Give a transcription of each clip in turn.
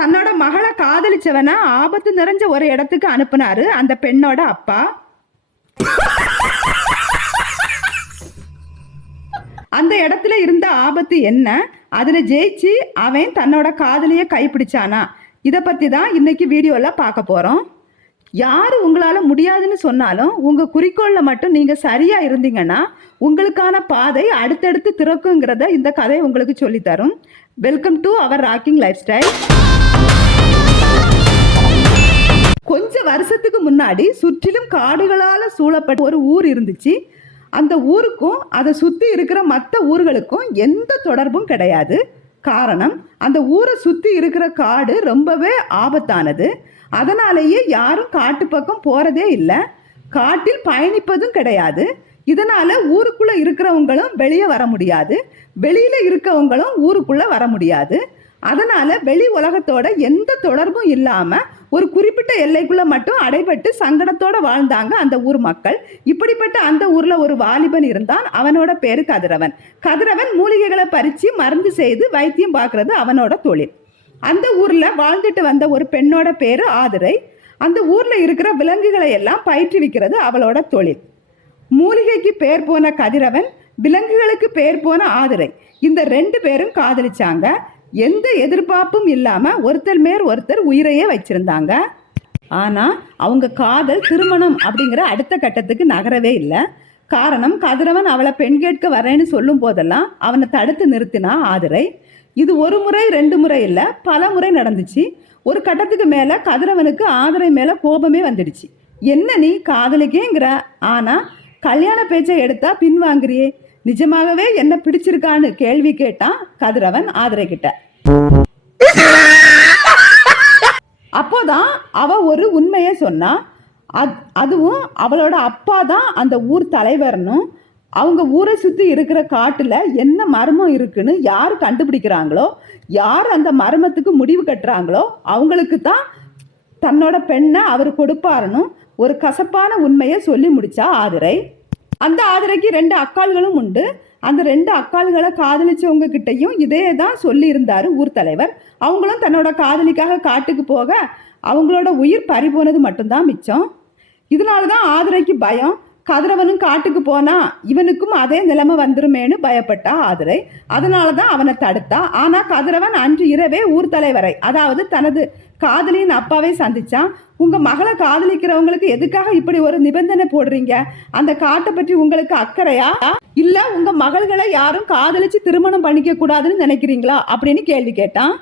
தன்னோட மகளை காதலிச்சவன ஆபத்து நிறைஞ்ச ஒரு இடத்துக்கு அனுப்புனாரு அந்த பெண்ணோட அப்பா. அந்த இடத்துல இருந்த ஆபத்து என்ன? அதுல ஜெயிச்சு அவன் தன்னோட காதலிய கைப்பிடிச்சானா? இதை பத்தி தான் இன்னைக்கு வீடியோல பார்க்க போறோம். யார் உங்களால முடியாதுன்னு சொன்னாலும் உங்க குறிக்கோள்ல மட்டும் நீங்க சரியா இருந்தீங்கன்னா உங்களுக்கான பாதை அடுத்தடுத்து திறக்குங்கிறத இந்த கதை உங்களுக்கு சொல்லி தரும். Welcome to our rocking lifestyle கொஞ்ச வருஷத்துக்கு முன்னாடி சுற்றிலும் காடுகளால் சூழப்பட்ட ஒரு ஊர் இருந்துச்சு. அந்த ஊருக்கும் அதை சுற்றி இருக்கிற மற்ற ஊர்களுக்கும் எந்த தொடர்பும் கிடையாது. காரணம் அந்த ஊரை சுற்றி இருக்கிற காடு ரொம்பவே ஆபத்தானது. அதனாலேயே யாரும் காட்டு பக்கம் போகிறதே இல்லை. காட்டில் பயணிப்பதும் கிடையாது. இதனால் ஊருக்குள்ளே இருக்கிறவங்களும் வெளியே வர முடியாது. வெளியில் இருக்கவங்களும் ஊருக்குள்ளே வர முடியாது. அதனால் வெளி உலகத்தோட எந்த தொடர்பும் இல்லாமல் ஒரு குறிப்பிட்ட எல்லைக்குள்ள மட்டும் அடைபட்டு சங்கடத்தோட வாழ்ந்தாங்க அந்த ஊர் மக்கள். இப்படிப்பட்ட அந்த ஊர்ல ஒரு வாலிபன் இருந்தான். அவனோட பேரு கதிரவன். கதிரவன் மூலிகைகளை பறிச்சு மருந்து செய்து வைத்தியம் பார்க்கறது அவனோட தொழில். அந்த ஊர்ல வாழ்ந்துட்டு வந்த ஒரு பெண்ணோட பேரு ஆதிரை. அந்த ஊர்ல இருக்கிற விலங்குகளை எல்லாம் பயிற்றுவிக்கிறது அவளோட தொழில். மூலிகைக்கு பேர் போன கதிரவன் விலங்குகளுக்கு பேர் போன ஆதிரை. இந்த ரெண்டு பேரும் காதலிச்சாங்க. எந்த எதிர்பார்ப்பும் இல்லாமல் ஒருத்தர் மேல் ஒருத்தர் உயிரையே வச்சிருந்தாங்க. ஆனால் அவங்க காதல் திருமணம் அப்படிங்கிற அடுத்த கட்டத்துக்கு நகரவே இல்லை. காரணம் கதிரவன் அவளை பெண் கேட்க வரேன்னு சொல்லும் போதெல்லாம் அவனை தடுத்து நிறுத்தினா ஆதிரை. இது ஒரு முறை ரெண்டு முறை இல்லை பல முறை நடந்துச்சு. ஒரு கட்டத்துக்கு மேல கதிரவனுக்கு ஆதிரை மேல கோபமே வந்துடுச்சு. என்ன நீ காதலிக்கேங்கிற? ஆனா கல்யாண பேச்சை எடுத்தா பின்வாங்குறியே? நிஜமாகவே என்ன பிடிச்சிருக்கான்னு கேள்வி கேட்டான் கதிரவன் ஆதரை கிட்ட அப்போதான் அவ ஒரு உண்மையை சொன்னா அத் அதுவும் அவளோட அப்பா தான் அந்த ஊர் தலைவர்னும் அவங்க ஊரை சுற்றி இருக்கிற காட்டில் என்ன மர்மம் இருக்குன்னு யார் கண்டுபிடிக்கிறாங்களோ யார் அந்த மர்மத்துக்கு முடிவு கட்டுறாங்களோ அவங்களுக்கு தான் தன்னோட பெண்ணை அவர் கொடுப்பாருன்னு ஒரு கசப்பான உண்மையை சொல்லி முடிச்சா ஆதிரை. அந்த ஆதிரைக்கு ரெண்டு அக்காள்களும் உண்டு. அந்த ரெண்டு அக்காள்களை காதலிச்சவங்க கிட்டையும் இதே தான் சொல்லியிருந்தாரு ஊர் தலைவர். அவங்களும் தன்னோட காதலிக்காக காட்டுக்கு போக அவங்களோட உயிர் பறிபோனது மட்டும்தான் மிச்சம். இதனால தான் ஆதிரைக்கு பயம். கதிரவனும் காட்டுக்கு போனா இவனுக்கும் அதே நிலைமை வந்துருமேனு பயப்பட்டா ஆதிரை. அதனால தான் அவனை தடுத்தா. ஆனா கதிரவன் அன்று இரவே ஊர் தலைவரை அதாவது தனது காதலியின் அப்பாவை சந்திச்சான். உங்க மகளை காதலிக்கிறவங்களுக்கு எதுக்காக இப்படி ஒரு நிபந்தனை போடுறீங்க? அந்த காட்டை பற்றி உங்களுக்கு அக்கறையா? இல்ல உங்க மகள்களை யாரும் காதலிச்சு திருமணம் பண்ணிக்க கூடாதுன்னு நினைக்கிறீங்களா? அப்படின்னு கேள்வி கேட்டான்.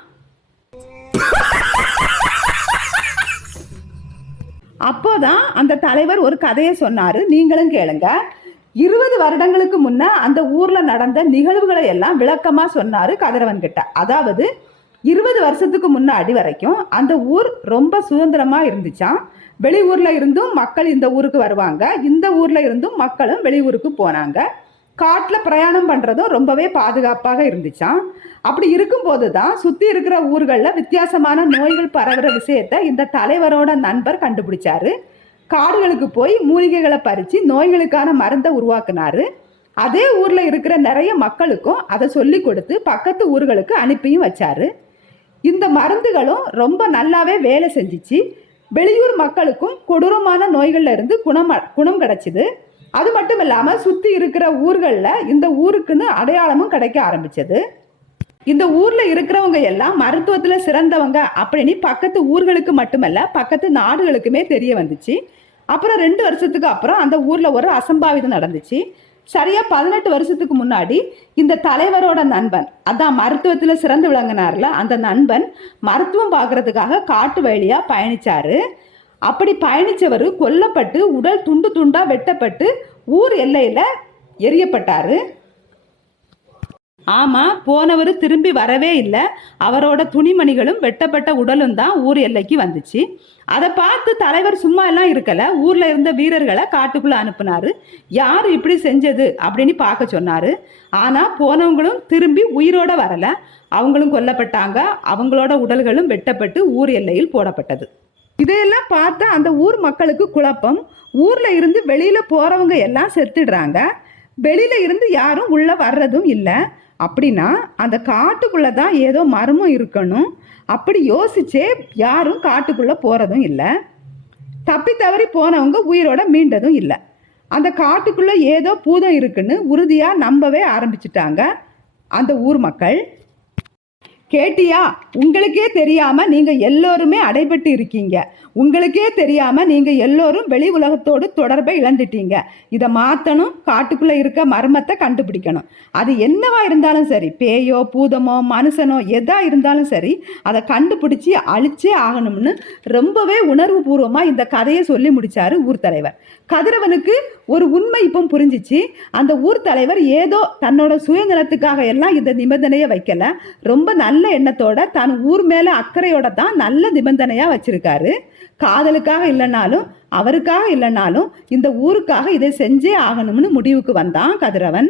அப்போதான் அந்த தலைவர் ஒரு கதையை சொன்னாரு. நீங்களும் கேளுங்க. இருபது வருடங்களுக்கு முன்ன அந்த ஊர்ல நடந்த நிகழ்வுகளை எல்லாம் விளக்கமா சொன்னாரு கதிரவன் கிட்ட அதாவது இருபது வருஷத்துக்கு முன்னாடி வரைக்கும் அந்த ஊர் ரொம்ப சுதந்திரமா இருந்துச்சாம். வெளியூர்ல இருந்தும் மக்கள் இந்த ஊருக்கு வருவாங்க. இந்த ஊர்ல இருந்தும் மக்களும் வெளியூருக்கு போனாங்க. காட்டில் பிரயாணம் பண்ணுறதும் ரொம்பவே பாதுகாப்பாக இருந்துச்சான் அப்படி இருக்கும்போது தான் சுற்றி இருக்கிற ஊர்களில் வித்தியாசமான நோய்கள் பரவுற விஷயத்த இந்த தலைவரோட நண்பர் கண்டுபிடிச்சாரு. காடுகளுக்கு போய் மூலிகைகளை பறித்து நோய்களுக்கான மருந்தை உருவாக்குனாரு. அதே ஊரில் இருக்கிற நிறைய மக்களுக்கும் அதை சொல்லி கொடுத்து பக்கத்து ஊர்களுக்கு அனுப்பியும் வச்சாரு. இந்த மருந்துகளும் ரொம்ப நல்லாவே வேலை செஞ்சிச்சு. வெளியூர் மக்களுக்கும் கொடூரமான நோய்கள்ல இருந்து குணம் குணம் கிடைச்சிது. அது மட்டும் இல்லாமல் சுற்றி இருக்கிற ஊர்களில் இந்த ஊருக்குன்னு அடையாளமும் கிடைக்க ஆரம்பிச்சது. இந்த ஊரில் இருக்கிறவங்க எல்லாம் மருத்துவத்தில் சிறந்தவங்க அப்படின்னு பக்கத்து ஊர்களுக்கு மட்டுமல்ல பக்கத்து நாடுகளுக்குமே தெரிய வந்துச்சு. அப்புறம் ரெண்டு வருஷத்துக்கு அப்புறம் அந்த ஊரில் ஒரு அசம்பாவிதம் நடந்துச்சு. சரியா பதினெட்டு வருஷத்துக்கு முன்னாடி இந்த தலைவரோட நண்பன் அதான் மருத்துவத்துல சிறந்து விளங்கினார்ல அந்த நண்பன் மருத்துவம் பார்க்கறதுக்காக காட்டு வழியா பயணிச்சாரு. அப்படி பயணிச்சவர் கொல்லப்பட்டு உடல் துண்டு துண்டா வெட்டப்பட்டு ஊர் எல்லையில எரியப்பட்டாரு ஆமாம் போனவர் திரும்பி வரவே இல்லை. அவரோட துணிமணிகளும் வெட்டப்பட்ட உடலும் தான் ஊர் எல்லைக்கு வந்துச்சு. அதை பார்த்து தலைவர் சும்மா எல்லாம் இருக்கல. ஊர்ல இருந்த வீரர்களை காட்டுக்குள்ள அனுப்புனாரு. யார் இப்படி செஞ்சது? அப்படின்னு பார்க்க சொன்னாரு. ஆனா போனவங்களும் திரும்பி உயிரோட வரல. அவங்களும் கொல்லப்பட்டாங்க. அவங்களோட உடல்களும் வெட்டப்பட்டு ஊர் எல்லையில் போடப்பட்டது. இதையெல்லாம் பார்த்து அந்த ஊர் மக்களுக்கு குழப்பம். ஊர்ல இருந்து வெளியில போறவங்க எல்லாம் செத்துடுறாங்க. வெளியில இருந்து யாரும் உள்ள வர்றதும் இல்லை. அப்படின்னா அந்த காட்டுக்குள்ளே தான் ஏதோ மர்மம் இருக்கணும். அப்படி யோசிச்சே யாரும் காட்டுக்குள்ளே போகிறதும் இல்லை. தப்பி தவறி போனவங்க உயிரோட மீண்டதும் இல்லை. அந்த காட்டுக்குள்ளே ஏதோ பூதம் இருக்குன்னு உறுதியாக நம்பவே ஆரம்பிச்சிட்டாங்க அந்த ஊர் மக்கள். கேட்டியா? உங்களுக்கே தெரியாமல் நீங்கள் எல்லோருமே அடைபட்டு இருக்கீங்க. உங்களுக்கே தெரியாமல் நீங்கள் எல்லோரும் வெளி உலகத்தோடு தொடர்பை இழந்துட்டீங்க. இதை மாற்றணும் காட்டுக்குள்ளே இருக்க மர்மத்தை கண்டுபிடிக்கணும். அது என்னவா இருந்தாலும் சரி பேயோ பூதமோ மனுஷனோ எதா இருந்தாலும் சரி அதை கண்டுபிடிச்சி அழிச்சே ஆகணும்னு ரொம்பவே உணர்வு பூர்வமாக இந்த கதையை சொல்லி முடித்தார் ஊர் தலைவர். கதிரவனுக்கு ஒரு உண்மை இப்போ புரிஞ்சிச்சு. அந்த ஊர் தலைவர் ஏதோ தன்னோட சுயநலத்துக்காக எல்லாம் இந்த நிபந்தனையை வைக்கல. ரொம்ப நல்ல எண்ணத்தோட தன் ஊர் மேல அக்கறையோட தான் நல்ல நிபந்தனையா வச்சிருக்காரு. காதலுக்காக இல்லைனாலும் அவருக்காக இல்லைனாலும் இந்த ஊருக்காக இதை செஞ்சே ஆகணும்னு முடிவுக்கு வந்தான் கதிரவன்.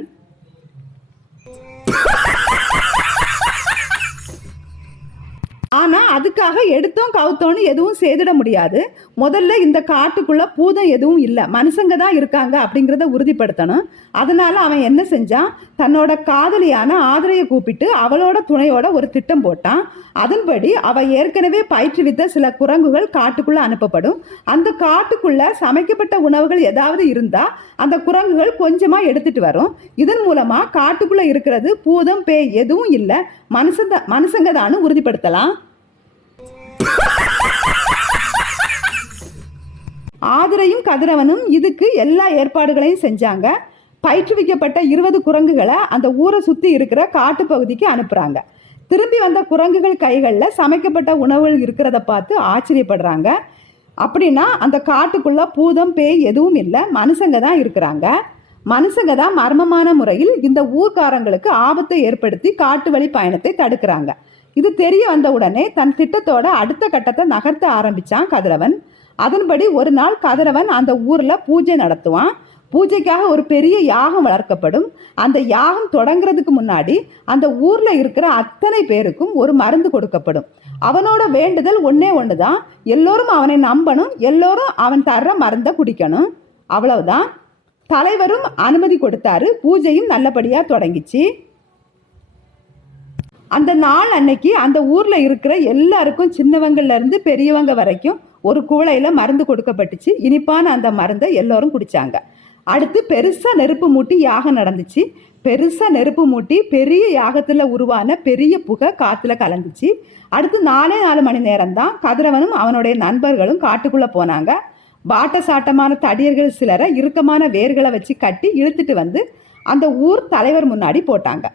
ஆனால் அதுக்காக எடுத்தோம் கவுத்தோன்னு எதுவும் செய்திட முடியாது. முதல்ல இந்த காட்டுக்குள்ளே பூதம் எதுவும் இல்லை. மனுஷங்க தான் இருக்காங்க அப்படிங்கிறத உறுதிப்படுத்தணும். அதனால் அவன் என்ன செஞ்சான்? தன்னோட காதலியான ஆதரையை கூப்பிட்டு அவளோட துணையோட ஒரு திட்டம் போட்டான். அதன்படி அவள் ஏற்கனவே பயிற்றுவித்த சில குரங்குகள் காட்டுக்குள்ளே அனுப்பப்படும். அந்த காட்டுக்குள்ளே சமைக்கப்பட்ட உணவுகள் ஏதாவது இருந்தால் அந்த குரங்குகள் கொஞ்சமாக எடுத்துகிட்டு வரும். இதன் மூலமாக காட்டுக்குள்ளே இருக்கிறது பூதம் பேய் எதுவும் இல்லை. மனுஷங்க மனுஷங்க தான் உறுதிப்படுத்தலாம். ஆதிரையும் கதிரவனும் இதுக்கு எல்லா ஏற்பாடுகளையும் செஞ்சாங்க. பயிற்றுவிக்கப்பட்ட இருபது குரங்குகளை அந்த ஊரை சுற்றி இருக்கிற காட்டுப்பகுதிக்கு அனுப்புகிறாங்க திரும்பி வந்த குரங்குகள் கைகளில் சமைக்கப்பட்ட உணவுகள் இருக்கிறத பார்த்து ஆச்சரியப்படுறாங்க. அப்படின்னா அந்த காட்டுக்குள்ளே பூதம் பேய் எதுவும் இல்லை. மனுஷங்க தான் இருக்கிறாங்க. மனுஷங்க தான் மர்மமான முறையில் இந்த ஊர்க்காரங்களுக்கு ஆபத்தை ஏற்படுத்தி காட்டு வழி பயணத்தை தடுக்கிறாங்க. இது தெரிய வந்த உடனே தன் திட்டத்தோட அடுத்த கட்டத்தை நகர்த்த ஆரம்பித்தான் கதிரவன். அதன்படி ஒரு நாள் கதிரவன் அந்த ஊர்ல பூஜை நடத்துவான். பூஜைக்காக ஒரு பெரிய யாகம் வளர்க்கப்படும். அந்த யாகம் தொடங்குறதுக்கு முன்னாடி அந்த ஊர்ல இருக்கிற அத்தனை பேருக்கும் ஒரு மருந்து கொடுக்கப்படும். அவனோட வேண்டுதல் ஒன்றே ஒன்று தான் எல்லோரும் அவனை நம்பணும். எல்லோரும் அவன் தர்ற மருந்தை குடிக்கணும். அவ்வளவுதான். தலைவரும் அனுமதி கொடுத்தாரு. பூஜையும் நல்லபடியா தொடங்கிச்சு. அந்த நாள் அன்னைக்கு அந்த ஊர்ல இருக்கிற எல்லாருக்கும் சின்னவங்கள்ல இருந்து பெரியவங்க வரைக்கும் ஒரு குவளையில் மருந்து கொடுக்கப்பட்டுச்சு. இனிப்பான அந்த மருந்தை எல்லோரும் குடித்தாங்க அடுத்து பெருசாக நெருப்பு மூட்டி யாகம் நடந்துச்சு. பெருசாக நெருப்பு மூட்டி பெரிய யாகத்தில் உருவான பெரிய புகை காற்றுல கலந்துச்சு. அடுத்து நாலே நாலு மணி நேரம் தான் கதிரவனும் அவனுடைய நண்பர்களும் காட்டுக்குள்ளே போனாங்க. வாட்ட சாட்டமான தடியர்கள் சிலரை இறுக்கமான வேர்களை வச்சு கட்டி இழுத்துட்டு வந்து அந்த ஊர் தலைவர் முன்னாடி போட்டாங்க.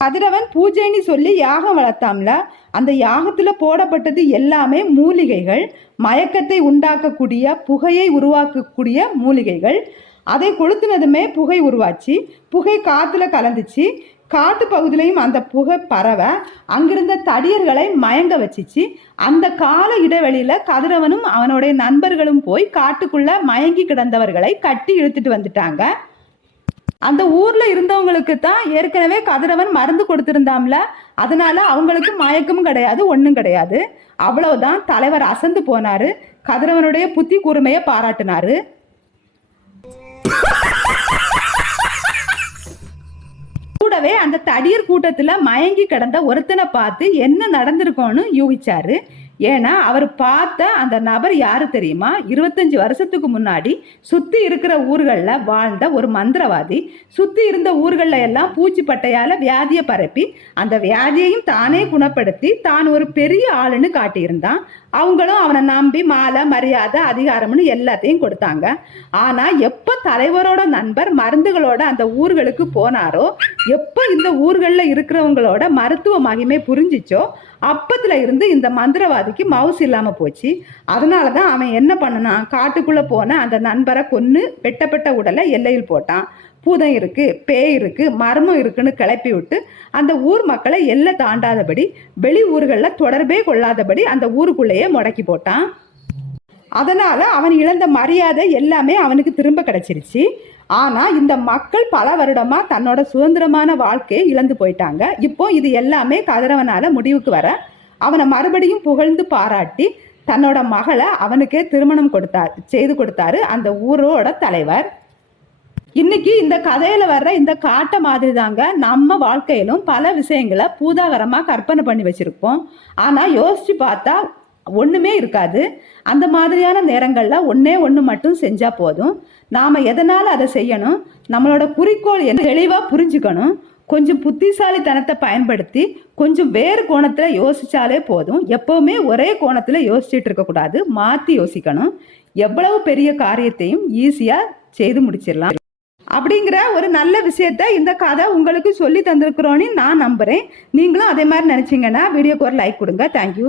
கதிரவன் பூஜைன்னு சொல்லி யாகம் வளர்த்தாம்ல அந்த யாகத்தில் போடப்பட்டது எல்லாமே மூலிகைகள். மயக்கத்தை உண்டாக்கக்கூடிய புகையை உருவாக்கக்கூடிய மூலிகைகள். அதை கொளுத்துனதுமே புகை உருவாச்சு. புகை காற்றுல கலந்துச்சு. காட்டு பகுதியிலையும் அந்த புகை பரவ அங்கிருந்த தடியர்களை மயங்க வச்சிச்சு. அந்த கால இடைவெளியில் கதிரவனும் அவனுடைய நண்பர்களும் போய் காட்டுக்குள்ளே மயங்கி கிடந்தவர்களை கட்டி இழுத்துட்டு வந்துட்டாங்க. அந்த ஊர்ல இருந்தவங்களுக்கு தான் ஏற்கனவே கதிரவன் மருந்து கொடுத்திருந்தாம்ல. அதனால அவங்களுக்கு மயக்கமும் கிடையாது ஒன்றும் கிடையாது. அவ்வளவுதான் தலைவர் அசந்து போனாரு. கதிரவனுடைய புத்தி கூர்மையை பாராட்டினாரு. கூடவே அந்த தடியர் கூட்டத்துல மயங்கி கிடந்த ஒருத்தனை பார்த்து என்ன நடந்திருக்கோன்னு யூகிச்சாரு. ஏன்னா அவர் பார்த்த அந்த நபர் யாரு தெரியுமா? இருபத்தஞ்சு வருஷத்துக்கு முன்னாடி சுத்தி இருக்கிற ஊர்களில் வாழ்ந்த ஒரு மந்திரவாதி. சுத்தி இருந்த ஊர்களில் எல்லாம் பூச்சிப்பட்டையால் வியாதியை பரப்பி அந்த வியாதியையும் தானே குணப்படுத்தி தான் ஒரு பெரிய ஆளுன்னு காட்டியிருந்தான். அவங்களும் அவனை நம்பி மாலை மரியாதை அதிகாரம்னு எல்லாத்தையும் கொடுத்தாங்க. ஆனா எப்போ தலைவரோட நண்பர் மருந்துகளோட அந்த ஊர்களுக்கு போனாரோ எப்போ இந்த ஊர்களில் இருக்கிறவங்களோட மருத்துவ மகிமை புரிஞ்சிச்சோ அப்பத்துல இருந்து இந்த மந்திரவாதி மந்திரவாதிக்கு மவுஸ் இல்லாம போச்சு. அதனால தான் அவன் என்ன பண்ணனான்? காட்டுக்குள்ள போன அந்த நண்பரை கொன்று வெட்டப்பட்ட உடலை எல்லையில் போட்டான். பூதம் இருக்கு பேய் இருக்கு மர்மம் இருக்குன்னு கிளப்பி விட்டு அந்த ஊர் மக்களை எல்லை தாண்டாதபடி வெளி ஊர்களில் தொடர்பே கொள்ளாதபடி அந்த ஊருக்குள்ளேயே முடக்கி போட்டான். அதனால அவன் இழந்த மரியாதை எல்லாமே அவனுக்கு திரும்ப கிடைச்சிருச்சு. ஆனா இந்த மக்கள் பல வருடமா தன்னோட சுதந்திரமான வாழ்க்கையை இழந்து போயிட்டாங்க. இப்போ இது எல்லாமே கதிரவனால முடிவுக்கு வர அவனை மறுபடியும் புகழ்ந்து பாராட்டி தன்னோட மகளை அவனுக்கே திருமணம் கொடுத்தார் செய்து கொடுத்தாரு அந்த ஊரோட தலைவர். இன்னைக்கு இந்த கதையில வர்ற இந்த காட்டை மாதிரி தாங்க நம்ம வாழ்க்கையிலும் பல விஷயங்களை பூதாகரமாக கற்பனை பண்ணி வச்சிருப்போம். ஆனால் யோசிச்சு பார்த்தா ஒன்றுமே இருக்காது. அந்த மாதிரியான நேரங்களில் ஒன்றே ஒன்று மட்டும் செஞ்சால் போதும். நாம் எதனால் அதை செய்யணும்? நம்மளோட குறிக்கோள் என்ன? தெளிவாக புரிஞ்சுக்கணும். கொஞ்சம் புத்திசாலித்தனத்தை பயன்படுத்தி கொஞ்சம் வேறு கோணத்தில் யோசித்தாலே போதும். எப்போவுமே ஒரே கோணத்தில் யோசிச்சுட்டு இருக்கக்கூடாது மாற்றி யோசிக்கணும். எவ்வளவு பெரிய காரியத்தையும் ஈஸியாக செய்து முடிச்சிடலாம். அப்படிங்கிற ஒரு நல்ல விஷயத்த இந்த கதை உங்களுக்கு சொல்லி தந்திருக்கிறோன்னு நான் நம்புகிறேன் நீங்களும் அதே மாதிரி நினச்சிங்கன்னா வீடியோக்கு ஒரு லைக் கொடுங்க. தேங்க்யூ